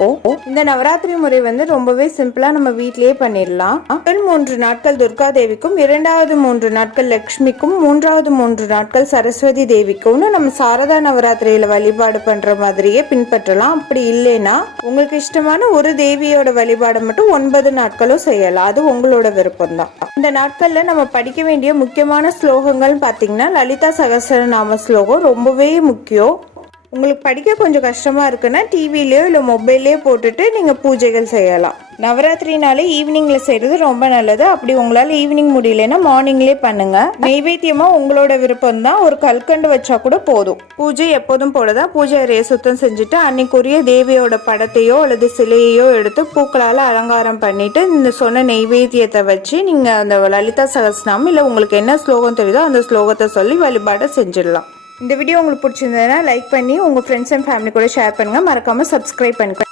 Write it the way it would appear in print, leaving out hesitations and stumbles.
இருக்கும். இந்த நவராத்திரி முறை ரொம்பவே சிம்பிளா நம்ம வீட்லயே பண்ணிடலாம். முதல் 3 நாட்கள் துர்கா தேவிக்கும், இரண்டாவது 3 நாட்கள் லட்சுமிக்கும், மூன்றாவது 3 நாட்கள் சரஸ்வதி தேவிக்கும் நம்ம சாரதா நவராத்திரியில வழிபாடு பண்ற மாதிரியே பின்பற்றலாம். அப்படி இல்லைன்னா உங்களுக்கு இஷ்டமான ஒரு தேவியோட வழிபாடு மட்டும் 9 நாட்களும் செய்யலாம். அது உங்களோட விருப்பம் தான். இந்த நாட்கள்ல நம்ம படிக்க வேண்டிய முக்கியமான ஸ்லோகங்கள் பாத்தீங்கன்னா லலிதா சகஸ்ரநாம ஸ்லோகம் ரொம்பவே முக்கியம். உங்களுக்கு படிக்க கொஞ்சம் கஷ்டமா இருக்குன்னா டிவிலயோ இல்லை மொபைல்லையோ போட்டுட்டு நீங்க பூஜைகள் செய்யலாம். நவராத்திரினாலே ஈவினிங்ல செய்யறது ரொம்ப நல்லது. அப்படி உங்களால ஈவினிங் முடியலன்னா மார்னிங்லேயே பண்ணுங்க. நெய்வேத்தியமா உங்களோட விருப்பம் தான். ஒரு கல்கண்டு வச்சா கூட போதும். பூஜை எப்போதும் போலதான் பூஜை அறையை சுத்தம் செஞ்சுட்டு அன்னைக்குரிய தேவியோட படத்தையோ அல்லது சிலையையோ எடுத்து பூக்களால அலங்காரம் பண்ணிட்டு இந்த சொன்ன நெய்வேத்தியத்தை வச்சு நீங்க அந்த லலிதா சகஸ்ரநாமம் இல்லை உங்களுக்கு என்ன ஸ்லோகம் தெரியுதோ அந்த ஸ்லோகத்தை சொல்லி வழிபாடை செஞ்சிடலாம். இந்த வீடியோ உங்களுக்கு பிடிச்சிருந்ததுன்னா லைக் பண்ணி உங்கள் ஃப்ரெண்ட்ஸ் அண்ட் ஃபேமிலி கூட ஷேர் பண்ணுங்கள். மறக்காமல் சப்ஸ்கிரைப் பண்ணுங்க.